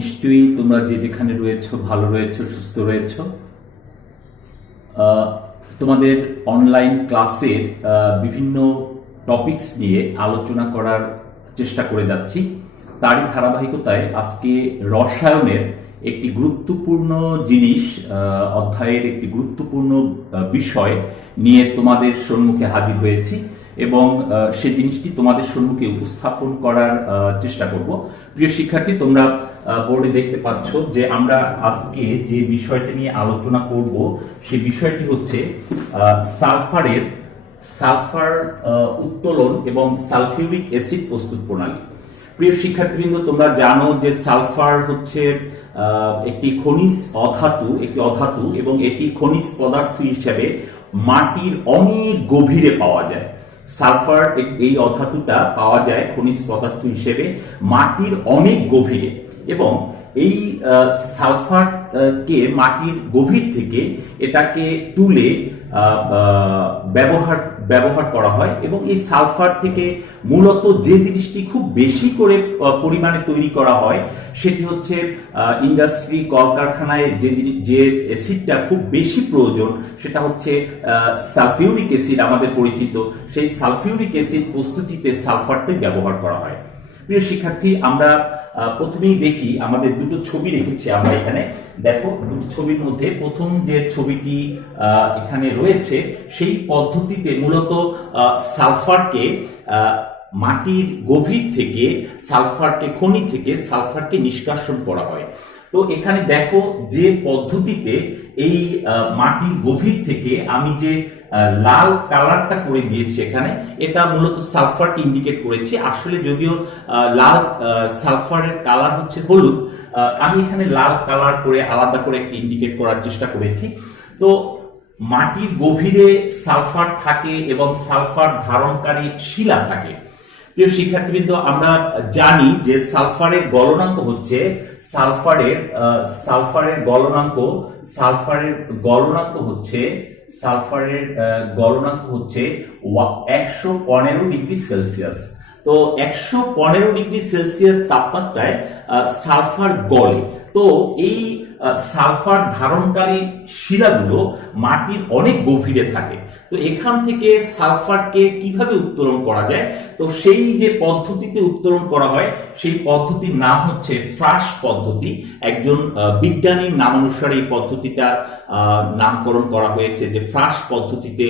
নিশ্চয়ই তোমরা যে যেখানে রয়েছো ভালো রয়েছো, সুস্থ রয়েছো। তোমাদের অনলাইন ক্লাসের বিভিন্ন টপিকস নিয়ে আলোচনা করার চেষ্টা করে যাচ্ছি। তারই ধারাবাহিকতায় আজকে রসায়নের একটি গুরুত্বপূর্ণ জিনিস, অধ্যায়ের একটি গুরুত্বপূর্ণ বিষয় নিয়ে তোমাদের সম্মুখে হাজির হয়েছি এবং সে জিনিসটি তোমাদের সম্মুখে উপস্থাপন করার চেষ্টা করব। প্রিয় শিক্ষার্থী, তোমরা বোর্ডে দেখতে পাচ্ছ যে আমরা আজকে যে বিষয়টি নিয়ে আলোচনা করব সেই বিষয়টি হচ্ছে সালফার উত্তোলন এবং সালফিউরিক অ্যাসিড প্রস্তুত প্রণালী। প্রিয় শিক্ষার্থীবৃন্দ, তোমরা জানো যে সালফার হচ্ছে একটি খনিজ অধাতু এবং এটি খনিজ পদার্থ হিসেবে মাটির অনেক গভীরে পাওয়া যায়। সালফার এই অধাতুটা পাওয়া যায় খনিজ পদার্থ হিসেবে মাটির অনেক গভীরে, এবং এই সালফারকে মাটির গভীর থেকে এটাকে তুলে ব্যবহার করা হয়। এবং এই সালফার থেকে মূলত যে জিনিসটি খুব বেশি করে পরিমাণে তৈরি করা হয় সেটি হচ্ছে ইন্ডাস্ট্রি, কলকারখানায় যে অ্যাসিডটা খুব বেশি প্রয়োজন সেটা হচ্ছে সালফিউরিক অ্যাসিড আমাদের পরিচিত। সেই সালফিউরিক অ্যাসিড প্রস্তুতিতে সালফারটি ব্যবহার করা হয়। প্রিয় শিক্ষার্থী, আমরা প্রথমেই দেখি, আমাদের দুটো ছবি রেখেছি আমরা এখানে। দেখো, দুটো ছবির মধ্যে প্রথম যে ছবিটি এখানে রয়েছে সেই পদ্ধতিতে মূলত সালফারকে মাটির গভীর থেকে খনি থেকে সালফারকে নিষ্কাশন করা হয়। তো এখানে দেখো যে পদ্ধতিতে এই মাটির গভীর থেকে আমি যে লাল কালারটা করে দিয়েছি এখানে, এটা মূলত সালফারকে ইন্ডিকেট করেছি। আসলে যদিও লাল সালফারের কালার হচ্ছে হলুদ, আমি এখানে লাল কালার করে আলাদা করে একটি ইন্ডিকেট করার চেষ্টা করেছি। তো মাটির গভীরে সালফার থাকে এবং সালফার ধারণকারী শিলা থাকে। প্রিয় শিক্ষার্থীবৃন্দ, আমরা জানি যে সালফারের গলনাঙ্ক হচ্ছে সালফারের গলনাঙ্ক হচ্ছে 115 ডিগ্রি সেলসিয়াস। তো 115 ডিগ্রি সেলসিয়াস তাপমাত্রায় সালফার গলে। তো এই সালফার ধারণকারী শিলাগুলো মাটির অনেক গভীরে থাকে। তো এখান থেকে সালফারকে কিভাবে উত্তোলন করা যায়, তো সেই যে পদ্ধতিতে উত্তোলন করা হয় সেই পদ্ধতির নাম হচ্ছে ফ্রাশ পদ্ধতি। একজন বিজ্ঞানীর নামানুসারে এই পদ্ধতিটা নামকরণ করা হয়েছে যে ফ্রাশ পদ্ধতিতে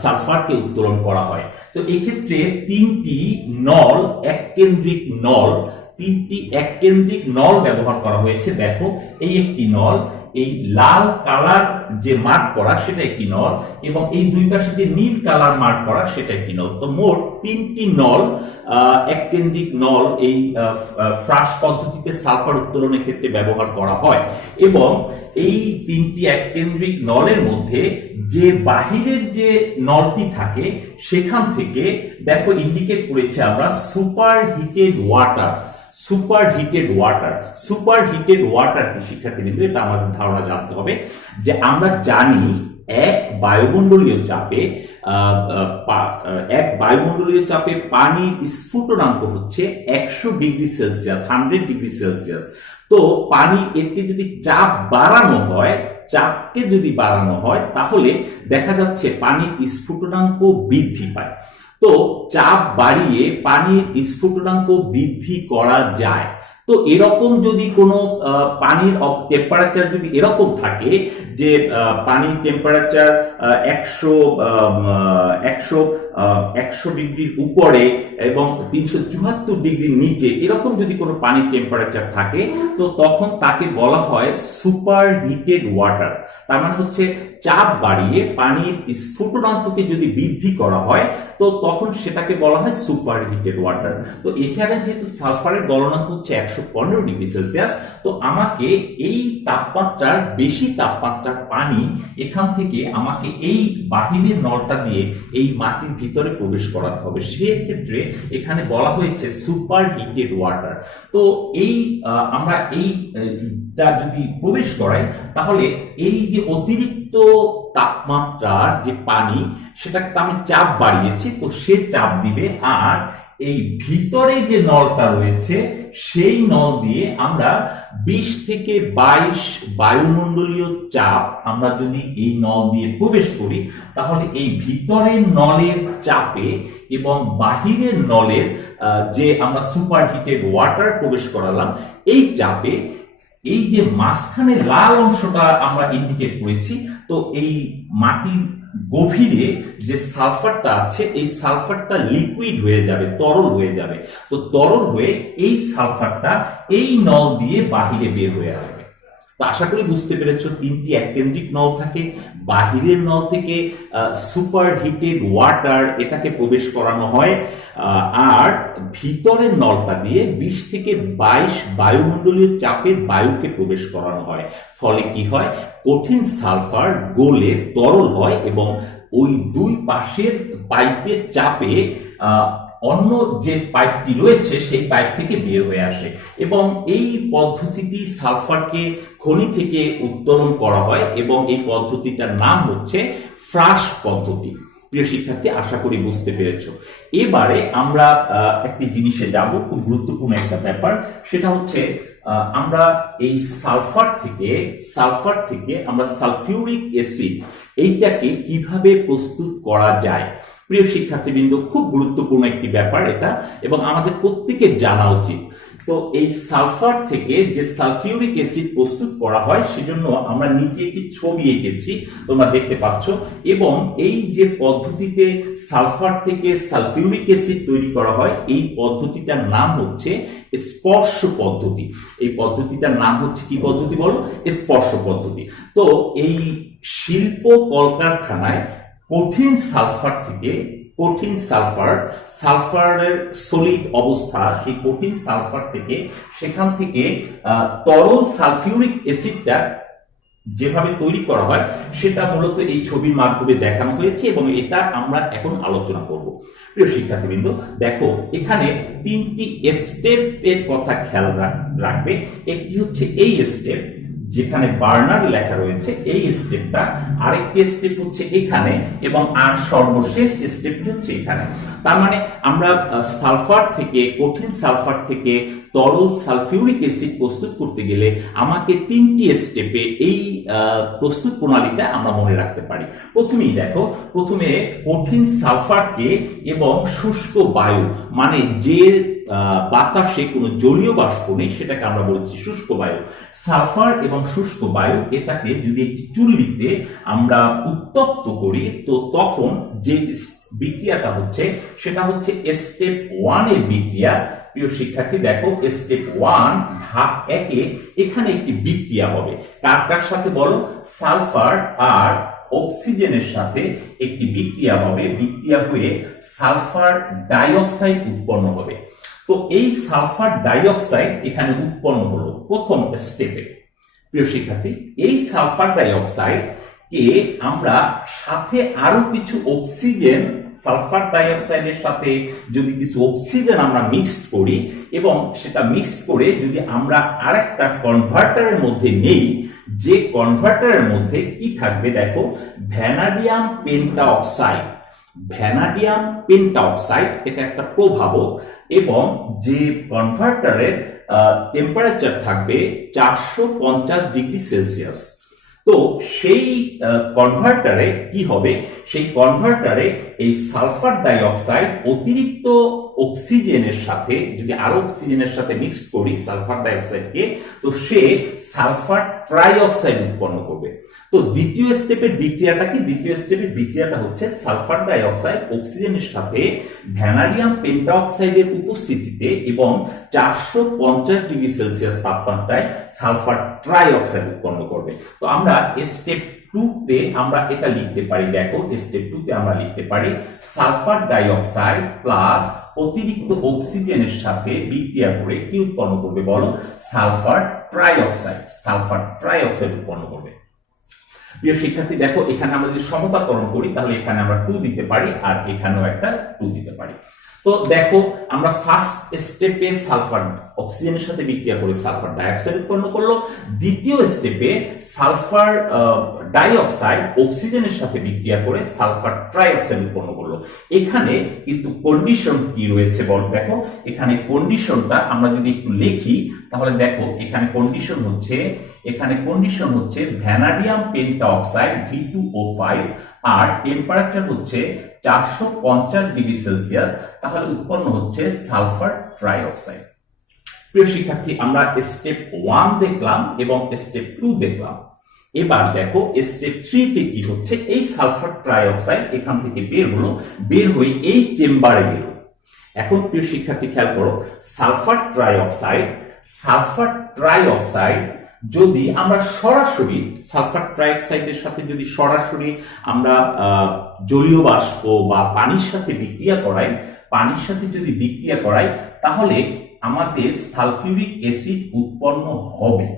সালফারকে উত্তোলন করা হয়। তো এক্ষেত্রে তিনটি এককেন্দ্রিক নল ব্যবহার করা হয়েছে। দেখো, এই একটি নল, এই লাল কালার যে মার্ক করা সেটা একটি নল, এবং এই দুই পাশে যে নীল কালার মার্ক করা সেটা একটি নল। তো মোট তিনটি এককেন্দ্রিক নল এই ফ্রাশ পদ্ধতিতে সালফার উত্তোলনের ক্ষেত্রে ব্যবহার করা হয়। এবং এই তিনটি এককেন্দ্রিক নলের মধ্যে যে বাহিরের যে নলটি থাকে সেখান থেকে দেখো ইন্ডিকেট করেছে আমরা সুপার হিটেড ওয়াটার কি শিক্ষার্থী, এটা আমাদের ধারণা জানতে হবে যে আমরা জানি এক বায়ুমণ্ডলীয় চাপে পানির স্ফুটনাঙ্ক হচ্ছে 100 ডিগ্রি সেলসিয়াস। তো পানি এতে যদি চাপকে যদি বাড়ানো হয় তাহলে দেখা যাচ্ছে পানির স্ফুটনাঙ্ক বৃদ্ধি পায়। তো চাপ বাড়িয়ে পানির স্ফুটনাঙ্ক বৃদ্ধি করা যায়। তো এরকম যদি কোনো পানির টেম্পারেচার যদি এরকম থাকে যে পানির টেম্পারেচার 100 ডিগ্রির উপরে এবং 374 ডিগ্রির নিচে, এরকম যদি কোনো পানির টেম্পারেচার থাকে তো তখন তাকে বলা হয় সুপার হিটেড ওয়াটার। তার মানে হচ্ছে চাপ বাড়িয়ে পানির স্ফুটনাঙ্ককে যদি বৃদ্ধি করা হয় তো তখন সেটাকে বলা হয় সুপার হিটেড ওয়াটার। তো এখানে যেহেতু সালফারের গলনাঙ্ক হচ্ছে 115 ডিগ্রি সেলসিয়াস, তো আমাকে এই বেশি তাপমাত্রার পানি এখান থেকে আমাকে এই বাহিরের নলটা দিয়ে এই মাটির ভিতরে প্রবেশ করাতে হবে। সেক্ষেত্রে এখানে বলা হয়েছে সুপার হিটেড ওয়াটার। তো আমরা এইটা যদি প্রবেশ করাই তাহলে এই যে অতিরিক্ত তাপমাত্রার যে পানি সেটাকে আমি চাপ বাড়িয়েছি, তো সে চাপ দিবে, আর এই ভিতরে যে নলটা রয়েছে সেই নল দিয়ে আমরা 20 থেকে 22 বায়ুমণ্ডলীয় চাপ আমরা যদি এই নল দিয়ে প্রবেশ করি, তাহলে এই ভিতরের নলের চাপে এবং বাহিরের নলের যে আমরা সুপারহিটেড ওয়াটার প্রবেশ করালাম এই চাপে, এই যে মাঝখানে লাল অংশটা আমরা ইন্ডিকেট করেছি, তো এই মাটির গভীরে যে সালফারটা আছে এই সালফারটা লিকুইড হয়ে যাবে, তরল হয়ে যাবে। তো তরল হয়ে এই সালফারটা এই নল দিয়ে বাহিরে বের হয়ে আসবে। তো আশা করি বুঝতে পেরেছো, তিনটি এককেন্দ্রিক নল থাকে। বাহিরের নল থেকে সুপার হিটেড ওয়াটার এটাকে প্রবেশ করানো হয়, আর ভিতরের নলটা দিয়ে 20 থেকে 22 বায়ুমণ্ডলীয় চাপের বায়ুকে প্রবেশ করানো হয়। ফলে কি হয়, কঠিন সালফার গলে তরল হয় এবং ওই দুই পাশের পাইপের চাপে অন্য যে পাইপটি রয়েছে সেই পাইপ থেকে বের হয়ে আসে, এবং এই পদ্ধতিটি সালফারকে খনি থেকে উত্তোলন করা হয় এবং এই পদ্ধতিটার নাম হচ্ছে ফ্রাশ পদ্ধতি। প্রিয় শিক্ষার্থী, আশা করি বুঝতে পেরেছো। এবারে আমরা একটি জিনিসে যাব, খুব গুরুত্বপূর্ণ একটা ব্যাপার, সেটা হচ্ছে আমরা এই সালফার থেকে আমরা সালফিউরিক অ্যাসিড এইটাকে কিভাবে প্রস্তুত করা যায়। প্রিয় শিক্ষার্থীবৃন্দ, খুব গুরুত্বপূর্ণ একটি ব্যাপার এটা, এবং আমাদের প্রত্যেকের জানা উচিত। তো এই সালফার থেকে যে সালফিউরিক অ্যাসিড প্রস্তুত করা হয় সেজন্য আমরা নিচে একটি ছবি এঁকেছি, তোমরা দেখতে পাচ্ছ, এবং এই যে পদ্ধতিতে সালফার থেকে সালফিউরিক অ্যাসিড তৈরি করা হয় এই পদ্ধতিটার নাম হচ্ছে স্পর্শ পদ্ধতি। এই পদ্ধতিটার নাম হচ্ছে কি পদ্ধতি বলো? স্পর্শ পদ্ধতি। তো এই শিল্প কলকারখানায় কঠিন সালফারের সলিড অবস্থা, সেই কঠিন সালফার থেকে সেখান থেকে তরল সালফিউরিক অ্যাসিডটা যেভাবে তৈরি করা হয় সেটা মূলত এই ছবির মাধ্যমে দেখানো হয়েছে, এবং এটা আমরা এখন আলোচনা করব। প্রিয় শিক্ষার্থীবৃন্দ, দেখো এখানে তিনটি স্টেপের কথা খেয়াল রাখবে। একটি হচ্ছে এই স্টেপ যেখানে বার্নার লেখা রয়েছে, এই স্টেপটা, আরেকটি স্টেপ হচ্ছে এখানে, এবং আর সর্বশেষ স্টেপটি হচ্ছে এখানে। তার মানে আমরা কঠিন সালফার থেকে তরল সালফিউরিক অ্যাসিড প্রস্তুত করতে গেলে আমাকে তিনটি স্টেপে এই প্রস্তুত প্রণালীটা আমরা মনে রাখতে পারি। প্রথমেই দেখো, প্রথমে কঠিন সালফারকে এবং শুষ্ক বায়ু, মানে যে বাতাসে কোনো জলীয় বাষ্প নেই সেটাকে আমরা বলছি শুষ্ক বায়ু। সালফার এবং শুষ্ক বায়ু এটাকে যদি একটি চুল্লিতে আমরা উত্তপ্ত করি, তো তখন যে বিক্রিয়াটা হচ্ছে সেটা হচ্ছে স্টেপ 1 এর বিক্রিয়া। প্রিয় শিক্ষার্থী দেখো, স্টেপ 1 ধাপ 1 এখানে একটি বিক্রিয়া হবে। কার সাথে বলো? সালফার আর অক্সিজেনের সাথে একটি বিক্রিয়া হবে। বিক্রিয়া হয়ে সালফার ডাইঅক্সাইড উৎপন্ন হবে। তো এই সালফার ডাইঅক্সাইড এখানে উৎপন্ন হলো প্রথম স্টেপে। প্রিয় শিক্ষার্থী, এই সালফার ডাইঅক্সাইড কে আমরা সাথে আরো কিছু অক্সিজেন, সালফার ডাইঅক্সাইডের সাথে যদি কিছু অক্সিজেন আমরা মিক্সড করি, এবং সেটা মিক্সড করে যদি আমরা আরেকটা কনভার্টারের মধ্যে নেই, যে কনভার্টারের মধ্যে কি থাকবে দেখো, ভ্যানাডিয়াম পেন্টাঅক্সাইড, এটা একটা প্রভাবক, এবং যে কনভার্টারের টেম্পারেচার থাকবে 450 ডিগ্রি সেলসিয়াস। তো সেই কনভার্টারে কি হবে, সেই কনভার্টারে এই সালফার ডাইঅক্সাইড অতিরিক্ত অক্সিজেনের সাথে, যদি আরো অক্সিজেনের সাথে মিক্স করি সালফার ডাইঅক্সাইডকে, তো সে সালফার ট্রাইঅক্সাইড উৎপন্ন করবে। তো দ্বিতীয় স্টেপের বিক্রিয়াটা কি? দ্বিতীয় স্টেপের বিক্রিয়াটা হচ্ছে সালফার ডাইঅক্সাইড অক্সিজেনের সাথে ভ্যানাডিয়াম পেন্টাঅক্সাইডের উপস্থিতিতে এবং 450 ডিগ্রি সেলসিয়াস তাপমাত্রায় সালফার ট্রাইঅক্সাইড উৎপন্ন করবে। তো আমরা স্টেপ 2 তে আমরা এটা লিখতে পারি, দেখো স্টেপ 2 তে আমরা লিখতে পারি সালফার ডাইঅক্সাইড প্লাস অতিরিক্ত অক্সিজেনের সাথে বিক্রিয়া করে কি উৎপন্ন করবে বলো? সালফার ট্রাইঅক্সাইড উৎপন্ন করবে। প্রিয় শিক্ষার্থী দেখো, এখানে আমরা যদি সমতাকরণ করি তাহলে এখানে আমরা 2 দিতে পারি, আর এখানেও একটা 2 দিতে পারি। তো দেখো আমরা ফার্স্ট স্টেপে সালফার অক্সিজেনের সাথে বিক্রিয়া করে সালফার ডাইঅক্সাইড উৎপন্ন করলো, দ্বিতীয় স্টেপে সালফার ডাইঅক্সাইড অক্সিজেনের সাথে বিক্রিয়া করে সালফার ট্রাইঅক্সাইড উৎপন্ন করলো। এখানে কিন্তু কন্ডিশন কি রয়েছে বল, দেখো এখানে কন্ডিশনটা আমরা যদি একটু লিখি তাহলে দেখো এখানে কন্ডিশন হচ্ছে ভ্যানাডিয়াম পেন্টাঅক্সাইড V2O5 আর টেম্পারেচার হচ্ছে 450 ডিগ্রি সেলসিয়াস, তাহলে উৎপন্ন হচ্ছে সালফার ট্রাইঅক্সাইড। প্রিয় শিক্ষার্থী, আমরা স্টেপ 1 দেখলাম এবং স্টেপ 2 দেখলাম। এবার দেখো স্টেপ 3 তে কি হচ্ছে, এই সালফার ট্রাইঅক্সাইড এখান থেকে বের হয়ে এই চেম্বারে গেল। এখন প্রিয় শিক্ষার্থী খেয়াল করো, সালফার ট্রাইঅক্সাইড যদি আমরা সরাসরি সালফার ট্রাইঅক্সাইডের সাথে যদি সরাসরি আমরা জলীয় বাষ্প বা পানির সাথে বিক্রিয়া করাই তাহলে আমাদের সালফিউরিক অ্যাসিড উৎপন্ন হবে।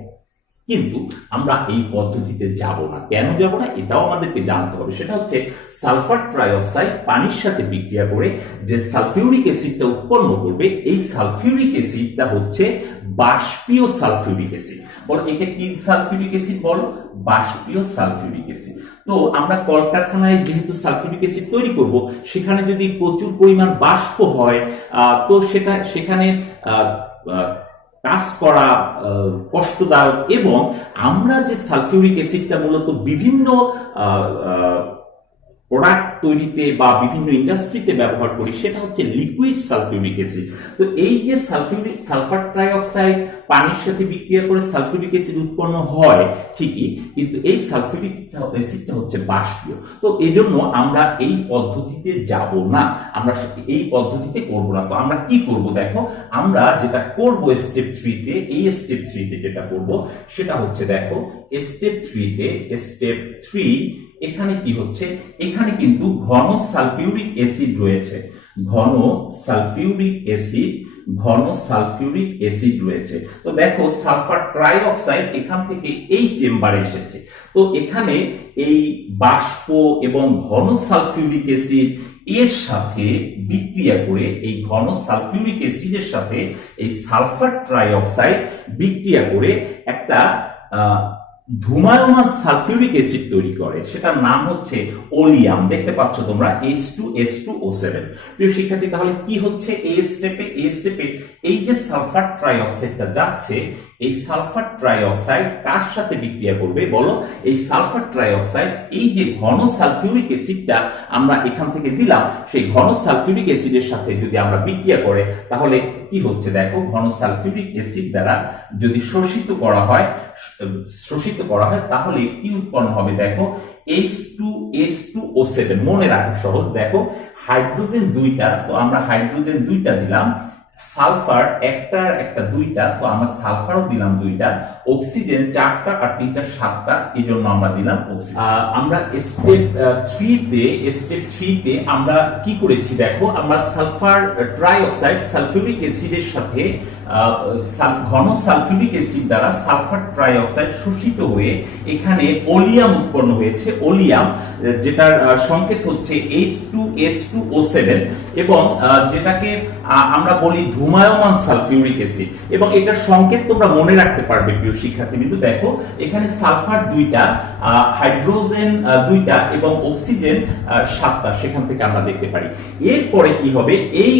কিন্তু আমরা এই পদ্ধতিতে যাব না। কেন যাব না এটাও আমাদেরকে জানতে হবে। সেটা হচ্ছে সালফার ট্রাইঅক্সাইড পানির সাথে বিক্রিয়া করে যে সালফিউরিক অ্যাসিডটা উৎপন্ন করবে, এই সালফিউরিক অ্যাসিডটা হচ্ছে বাষ্পীয় সালফিউরিক অ্যাসিড। বল এটা কি সালফিউরিক অ্যাসিড, বল বাষ্পীয় সালফিউরিক অ্যাসিড। তো আমরা কলকারখানায় যেহেতু সালফিউরিক অ্যাসিড তৈরি করব, সেখানে যদি প্রচুর পরিমাণ বাষ্প হয় তো সেখানে কাজ করা কষ্টদায়ক, এবং আমরা যে সালফিউরিক অ্যাসিডটা মূলত বিভিন্ন প্রোডাক্ট তৈরিতে বা বিভিন্ন ইন্ডাস্ট্রিতে ব্যবহার করি, সেটা হচ্ছে লিকুইড সালফিউরিক অ্যাসিড। তো এই যে সালফার ট্রাইঅক্সাইড পানির সাথে বিক্রিয়া করে সালফিউরিক অ্যাসিড উৎপন্ন হয় ঠিকই, কিন্তু এই সালফিউরিক অ্যাসিডটা হচ্ছে বাষ্পীয়। তো এজন্য আমরা এই পদ্ধতিতে যাব না, আমরা এই পদ্ধতিতে করব না। তো আমরা কি করব, দেখো আমরা যেটা করব স্টেপ 3 তে, এই স্টেপ 3 তে যেটা করব সেটা হচ্ছে, দেখো স্টেপ 3 এখানে কি হচ্ছে, এখানে কিন্তু ঘন সালফিউরিক অ্যাসিড রয়েছে, ঘন সালফিউরিক অ্যাসিড রয়েছে। তো দেখো সালফার ট্রাইঅক্সাইড এখান থেকে এই চেম্বারে এসেছে। তো এখানে এই বাষ্প এবং ঘন সালফিউরিক অ্যাসিড এর সাথে বিক্রিয়া করে, এই ঘন সালফিউরিক অ্যাসিডের সাথে এই সালফার ট্রাইঅক্সাইড বিক্রিয়া করে একটা ধূমায়মান সালফিউরিক অ্যাসিড তৈরি করে, সেটার নাম হচ্ছে ওলিয়াম। দেখতে পাচ্ছ তোমরা H2SO7। প্রিয় শিক্ষার্থী, তাহলে কি হচ্ছে এই স্টেপে এই যে সালফার ট্রাইঅক্সাইডটা যাচ্ছে, এই সালফার ট্রাইঅক্সাইড কার সাথে বিক্রিয়া করবে বলো? এই সালফার ট্রাইঅক্সাইড এই যে ঘন সালফিউরিক অ্যাসিডটা আমরা এখান থেকে দিলাম, সেই ঘন সালফিউরিক অ্যাসিডের সাথে যদি আমরা বিক্রিয়া করে তাহলে কি হচ্ছে, দেখো ঘন সালফিউরিক অ্যাসিড দ্বারা যদি শোষিত করা হয় তাহলে কি উৎপন্ন হবে, দেখো H2SO7। মনে রাখা সহজ, দেখো হাইড্রোজেন 2টা, তো আমরা হাইড্রোজেন 2টা দিলাম, সালফার একটা 2টা, তো আমরা সালফারও দিলাম 2টা, অক্সিজেন 4টা আর 3টা 7টা, এই জন্য আমরা দিলাম অক্সিজেন। আমরা স্টেপ 3 তে আমরা কি করেছি, দেখো আমরা সালফার ট্রাইঅক্সাইড সালফিউরিক অ্যাসিডের সাথে ঘন সালফিউরিক অ্যাসিড দ্বারা সালফার ট্রাইঅক্সাইড শোষিত হয়ে এখানে ওলিয়াম উৎপন্ন হয়েছে। ওলিয়াম যেটার সংকেত হচ্ছে H2SO7 এবং যেটাকে আমরা বলি ধূমায়মান সালফিউরিক অ্যাসিড, এবং এটার সংকেত তোমরা মনে রাখতে পারবে প্রিয় শিক্ষার্থী। কিন্তু দেখো এখানে সালফার 2টা, হাইড্রোজেন 2টা এবং অক্সিজেন 7টা, সেখান থেকে আমরা দেখতে পারি। এরপরে কি হবে, এই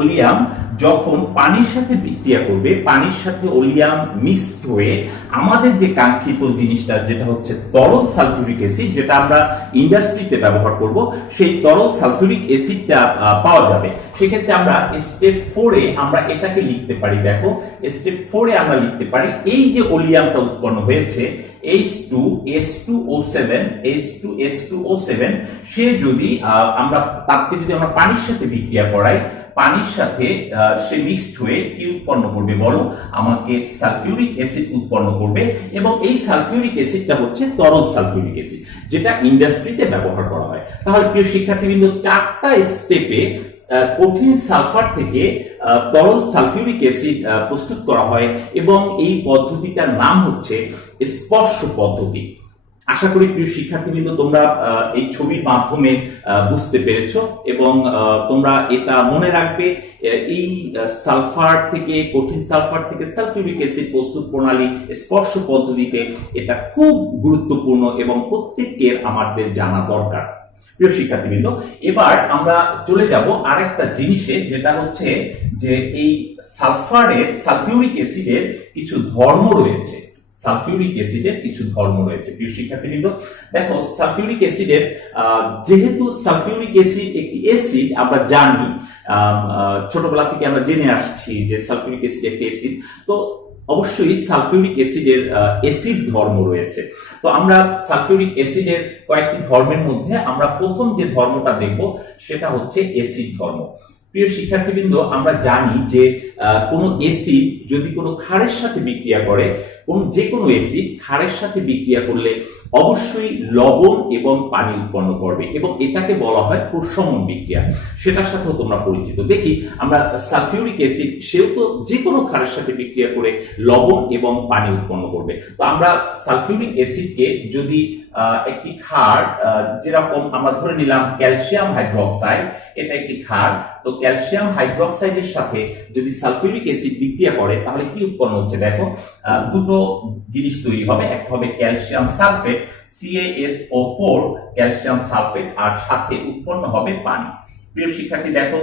ওলিয়াম যখন পানির সাথে বিক্রিয়া করবে, পানির সাথে ওলিয়াম মিক্সড হয়ে আমাদের যে কাঙ্ক্ষিত জিনিসটা যেটা হচ্ছে তরল সালফিউরিক অ্যাসিড, যেটা আমরা ইন্ডাস্ট্রিতে ব্যবহার করব, সেই তরল সালফিউরিক অ্যাসিডটা পাওয়া যাবে। সেক্ষেত্রে আমরা স্টেপ 4 আমরা এটাকে লিখতে পারি, দেখো স্টেপ 4 আমরা লিখতে পারি এই যে ওলিয়ামটা উৎপন্ন হয়েছে H2SO7, সে যদি আমরা পানির সাথে বিক্রিয়া করাই, পানির সাথে সে মিক্সড হয়ে কি উৎপন্ন করবে বলো? আমাকে সালফিউরিক অ্যাসিড উৎপন্ন করবে, এবং এই সালফিউরিক অ্যাসিডটা হচ্ছে তরল সালফিউরিক অ্যাসিড, যেটা ইন্ডাস্ট্রিতে ব্যবহার করা হয়। তাহলে প্রিয় শিক্ষার্থীবৃন্দ, 4টা স্টেপে কঠিন সালফার থেকে তরল সালফিউরিক অ্যাসিড প্রস্তুত করা হয়, এবং এই পদ্ধতিটার নাম হচ্ছে স্পর্শ পদ্ধতি। আশা করি প্রিয় শিক্ষার্থীবৃন্দ তোমরা এই ছবির মাধ্যমে বুঝতে পেরেছো এবং তোমরা এটা মনে রাখবে। এই সালফার থেকে, কঠিন সালফার থেকে সালফিউরিক অ্যাসিড প্রস্তুত প্রণালী স্পর্শ পদ্ধতিতে এটা খুব গুরুত্বপূর্ণ এবং প্রত্যেকের আমাদের জানা দরকার। প্রিয় শিক্ষার্থীবৃন্দ, এবার আমরা চলে যাব আরেকটা জিনিসে, যেটা হচ্ছে যে এই সালফিউরিক অ্যাসিডের কিছু ধর্ম রয়েছে। সালফিউরিক অ্যাসিডের কিছু ধর্ম রয়েছে। প্রিয় শিক্ষার্থীবৃন্দ, দেখো সালফিউরিক অ্যাসিডের, যেহেতু সালফিউরিক অ্যাসিড একটি অ্যাসিড, আমরা জানি ছোটবেলা থেকে আমরা জেনে আসছি যে সালফিউরিক অ্যাসিড একটি অ্যাসিড, তো অবশ্যই সালফিউরিক অ্যাসিডের অ্যাসিড ধর্ম রয়েছে। তো আমরা সালফিউরিক অ্যাসিডের কয়েকটি ধর্মের মধ্যে আমরা প্রথম যে ধর্মটা দেখব সেটা হচ্ছে অ্যাসিড ধর্ম। প্রিয় শিক্ষার্থীবৃন্দ, আমরা জানি যে কোনো অ্যাসিড যদি কোনো ক্ষারের সাথে বিক্রিয়া করে, যে কোনো অ্যাসিড ক্ষারের সাথে বিক্রিয়া করলে অবশ্যই লবণ এবং পানি উৎপন্ন করবে এবং এটাকে বলা হয় প্রশমন বিক্রিয়া। সেটার সাথেও তোমরা পরিচিত। দেখি আমরা সালফিউরিক অ্যাসিড, সেও তো যে কোনো ক্ষারের সাথে বিক্রিয়া করে লবণ এবং পানি উৎপন্ন করবে। তো আমরা সালফিউরিক অ্যাসিডকে যদি একটি ক্ষার, যেরকম আমরা ধরে নিলাম ক্যালসিয়াম হাইড্রোক্সাইড, এটা একটি ক্ষার, তো ক্যালসিয়াম হাইড্রোক্সাইডের সাথে যদি সালফিউরিক অ্যাসিড বিক্রিয়া করে তাহলে কি উৎপন্ন হচ্ছে দেখো, দুটো জিনিস তৈরি হবে। একটা হবে calcium sulphate CaSO4, calcium sulphate, আর সাথে উৎপন্ন হবে পানি। প্রিয় শিক্ষার্থী দেখো,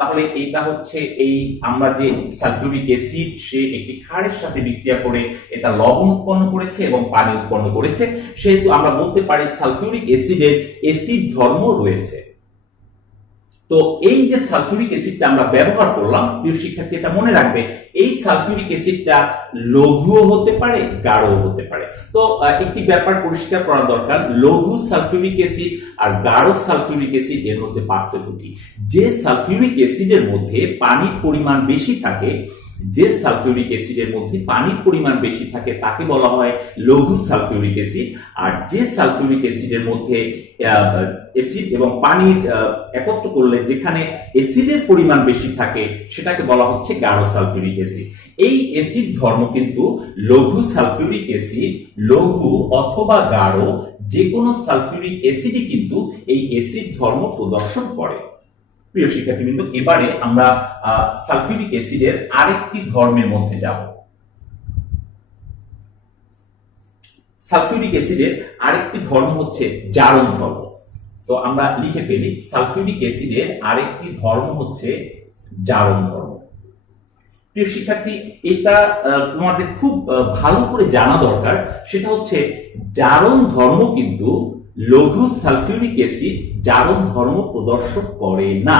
তাহলে এটা হচ্ছে এই আমরা যে সালফিউরিক অ্যাসিড, সে একটি ক্ষারের সাথে বিক্রিয়া করে এটা লবণ উৎপন্ন করেছে এবং পানি উৎপন্ন করেছে, সেহেতু আমরা বলতে পারি সালফিউরিক অ্যাসিডের অ্যাসিড ধর্ম রয়েছে। তো এই যে সালফিউরিক অ্যাসিডটা আমরা ব্যবহার করলাম, প্রিয় শিক্ষার্থী এটা মনে রাখবে, এই সালফিউরিক অ্যাসিডটা লঘুও হতে পারে, গাঢ়ও হতে পারে। তো একটি ব্যাপার পরিষ্কার করা দরকার, লঘু সালফিউরিক অ্যাসিড আর গাঢ় সালফিউরিক অ্যাসিড এর মধ্যে পার্থক্য কি। যে সালফিউরিক অ্যাসিডের মধ্যে পানির পরিমাণ বেশি থাকে, যে সালফিউরিক অ্যাসিডের মধ্যে পানির পরিমাণ বেশি থাকে তাকে বলা হয় লঘু সালফিউরিক অ্যাসিড, আর যে সালফিউরিক অ্যাসিডের মধ্যে অ্যাসিড এবং পানির একত্র করলে যেখানে অ্যাসিডের পরিমাণ বেশি থাকে সেটাকে বলা হচ্ছে গাঢ় সালফিউরিক অ্যাসিড। এই অ্যাসিড ধর্ম কিন্তু লঘু সালফিউরিক অ্যাসিড, লঘু অথবা গাঢ় যে কোনো সালফিউরিক অ্যাসিডই কিন্তু এই অ্যাসিড ধর্ম প্রদর্শন করে। প্রিয় শিক্ষার্থীবৃন্দ, এবারে আমরা সালফিউরিক অ্যাসিডের আরেকটি ধর্মের মধ্যে যাব। সালফিউরিক অ্যাসিডের আরেকটি ধর্ম হচ্ছে জারণ ধর্ম। তো আমরা লিখে ফেলি, সালফিউরিক অ্যাসিডের আরেকটি ধর্ম হচ্ছে জারণ ধর্ম। প্রিয় শিক্ষার্থী, এটা তোমাদের খুব ভালো করে জানা দরকার, সেটা হচ্ছে জারণ ধর্ম কিন্তু লঘু সালফিউরিক অ্যাসিড জারণ ধর্ম প্রদর্শন করে না।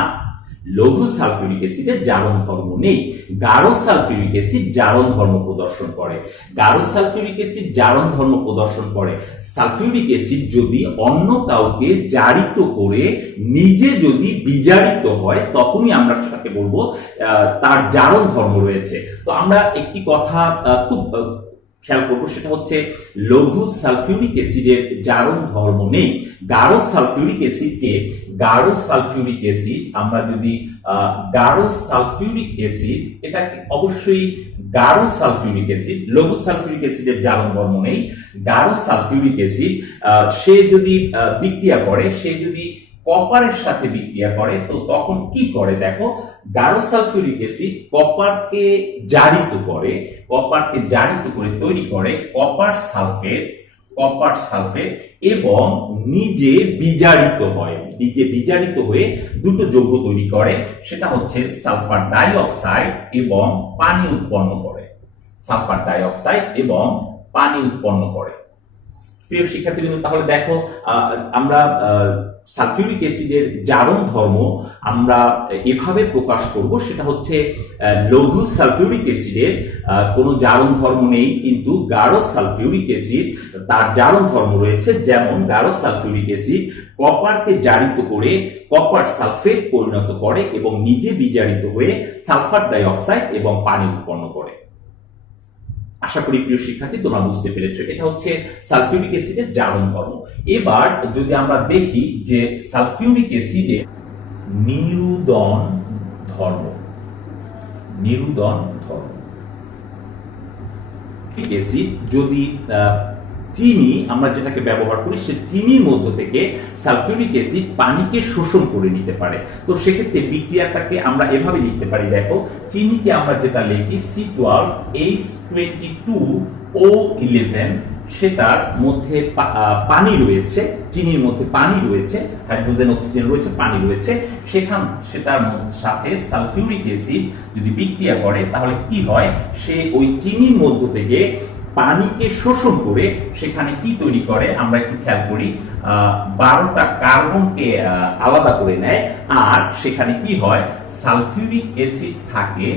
লঘু সালফিউরিক অ্যাসিডের জারণ ধর্ম নেই। গাঢ় সালফিউরিক অ্যাসিড জারণ ধর্ম প্রদর্শন করে। গাঢ় সালফিউরিক অ্যাসিড জারণ ধর্ম প্রদর্শন করে সালফিউরিক অ্যাসিড যদি অন্য কাউকে জারিত করে নিজে যদি বিজারিত হয়, তখনই আমরা সেটাকে বলবো তার জারণ ধর্ম রয়েছে। তো আমরা একটি কথা খুব খেয়াল করবো, সেটা হচ্ছে লঘু সালফিউরিক অ্যাসিডের জারণ ধর্ম নেই। গাঢ় সালফিউরিক অ্যাসিডকে, গাঢ় সালফিউরিক অ্যাসিড আমরা যদি গাঢ় সালফিউরিক অ্যাসিড, এটাকে অবশ্যই গাঢ় সালফিউরিক অ্যাসিড, লঘু সালফিউরিক অ্যাসিডের জারণ ধর্ম নেই। গাঢ় সালফিউরিক অ্যাসিড সে যদি বিক্রিয়া করে, সে যদি কপারের সাথে বিক্রিয়া করে, তো তখন কি করে দেখো, গাঢ় সালফিউরিক অ্যাসিড কপারকে জারিত করে, কপারকে জারিত করে তৈরি করে কপার সালফেট, কপার সালফেট, এবং নিজে বিজারিত হয়, নিজে বিজারিত হয়ে দুটো যৌগ তৈরি করে, সেটা হচ্ছে সালফার ডাইঅক্সাইড এবং পানি উৎপন্ন করে। সালফার ডাইঅক্সাইড এবং পানি উৎপন্ন করে। প্রিয় শিক্ষার্থীবৃন্দ, তাহলে দেখো আমরা সালফিউরিক অ্যাসিডের জারণ ধর্ম আমরা এভাবে প্রকাশ করব, সেটা হচ্ছে লঘু সালফিউরিক অ্যাসিডের কোনো জারণ ধর্ম নেই, কিন্তু গাঢ় সালফিউরিক অ্যাসিড তার জারণ ধর্ম রয়েছে। যেমন গাঢ় সালফিউরিক অ্যাসিড কপারকে জারিত করে কপার সালফেট পরিণত করে এবং নিজে বিজারিত হয়ে সালফার ডাইঅক্সাইড এবং পানি উৎপন্ন করে। আশা করি প্রিয় শিক্ষার্থী তোমরা বুঝতে পেরেছো, এটা হচ্ছে সালফিউরিক অ্যাসিডের জারণ ধর্ম। এবার যদি আমরা দেখি যে সালফিউরিক অ্যাসিডের নিরুদন ধর্ম, নিরুদন ধর্ম। অ্যাসিড যদি চিনি আমরা যেটাকে ব্যবহার করি, সে চিনির মধ্য থেকে সালফিউরিক অ্যাসিড পানিকে শোষণ করে নিতে পারে। তো সেক্ষেত্রে বিক্রিয়াটাকে আমরা এভাবে লিখতে পারি, দেখো চিনিকে আমরা যেটা লিখি C12H22O11, সেটার মধ্যে পানি রয়েছে, চিনির মধ্যে পানি রয়েছে, হাইড্রোজেন অক্সিজেন রয়েছে, পানি রয়েছে, সেটার সাথে সালফিউরিক অ্যাসিড যদি বিক্রিয়া করে তাহলে কি হয়, সে ওই চিনির মধ্য থেকে পানিকে শোষণ করে সেখানে কি তৈরি করে আমরা একটু খেয়াল করি, 12টা কার্বনকে আলাদা করে নেয়, আর সেখানে কি হয় সালফিউরিক অ্যাসিড থাকে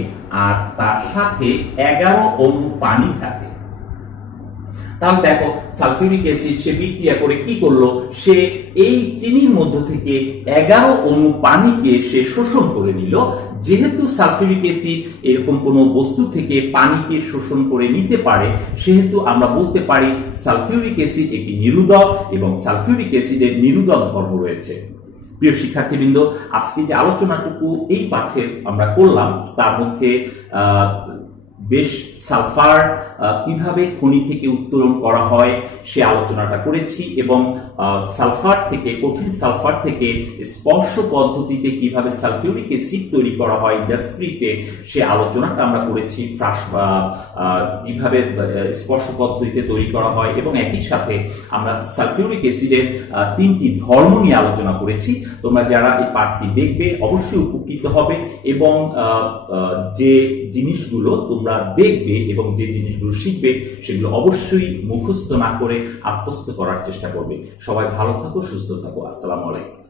আর তার সাথে 11 অণু পানি থাকে। তাহলে দেখো সালফিউরিক অ্যাসিড সে বিক্রিয়া করে কি করলো, সে এই চিনির মধ্য থেকে 11 অণু পানিকে সে শোষণ করে নিল। যেহেতু সালফিউরিক অ্যাসিড এরকম কোন বস্তু থেকে পানিকে শোষণ করে নিতে পারে, সেহেতু আমরা বলতে পারি সালফিউরিক অ্যাসিড একটি নিরোধক এবং সালফিউরিক অ্যাসিডের নিরোধক ধর্ম রয়েছে। প্রিয় শিক্ষার্থীবৃন্দ, আজকে যে আলোচনাটুকু এই পাঠের আমরা করলাম তার মধ্যে বেশ সালফার কিভাবে খনি থেকে উত্তোলন করা হয় সে আলোচনাটা করেছি, এবং সালফার থেকে, কঠিন সালফার থেকে স্পর্শ পদ্ধতিতে কিভাবে সালফিউরিক অ্যাসিড তৈরি করা হয় ইন্ডাস্ট্রিতে সে আলোচনাটা আমরা করেছি, কিভাবে স্পর্শ পদ্ধতিতে তৈরি করা হয়, এবং একই সাথে আমরা সালফিউরিক অ্যাসিডের 3টি ধর্ম নিয়ে আলোচনা করেছি। তোমরা যারা এই পাঠটি দেখবে অবশ্যই উপকৃত হবে, এবং যে জিনিসগুলো তোমরা দেখবে এবং যে জিনিসগুলো শিখবে সেগুলো অবশ্যই মুখস্থ না করে আত্মস্থ করার চেষ্টা করবে। সবাই ভালো থাকো, সুস্থ থাকো। আসসালামু আলাইকুম।